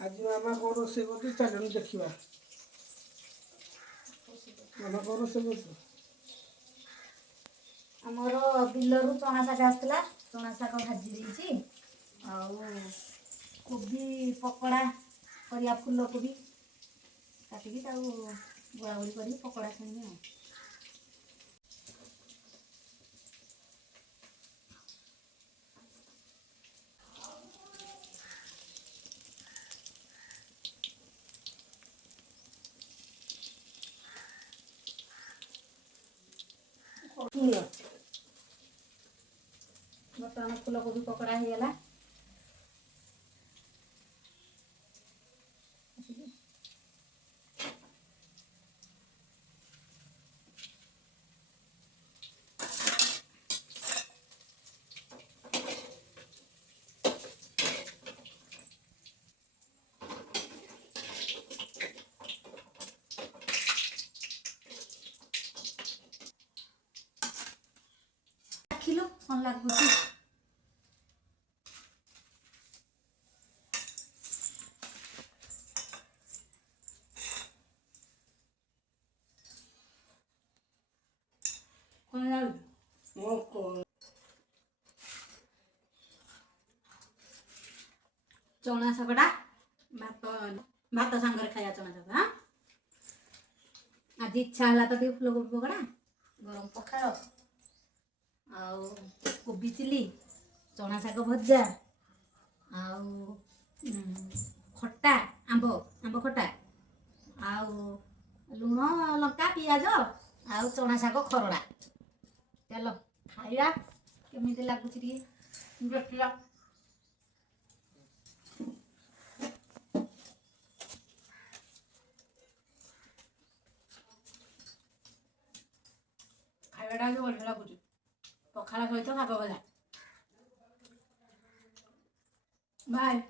आज मामा कौन रोसे करती चलो देखा मामा कौन रोसे कर आमर बिलरू चना शाग आसला चना शाग भाजी देती कोबी पकड़ा करिया फूल कोबी काटिकी गोलागोली कर पकड़ा छाणी बर्तमान फूल कोबी पकड़ा हो गला किलो कौन लगुच चना शागटा भात भात सांगे खाया चना शाग हाँ आज इच्छा है तो फूल कोबी पकड़ा गरम पखाड़ कोबी चिली चना शाग भजा खटा आंब आंब खटा लुण लंका पियाज चना शाग खरड़ा चलो खाइबा केमिति लागुछि देखिया खाइबाटा जो बढ़िया लगुछि पखाड़ा सहित शाग भजा बाय।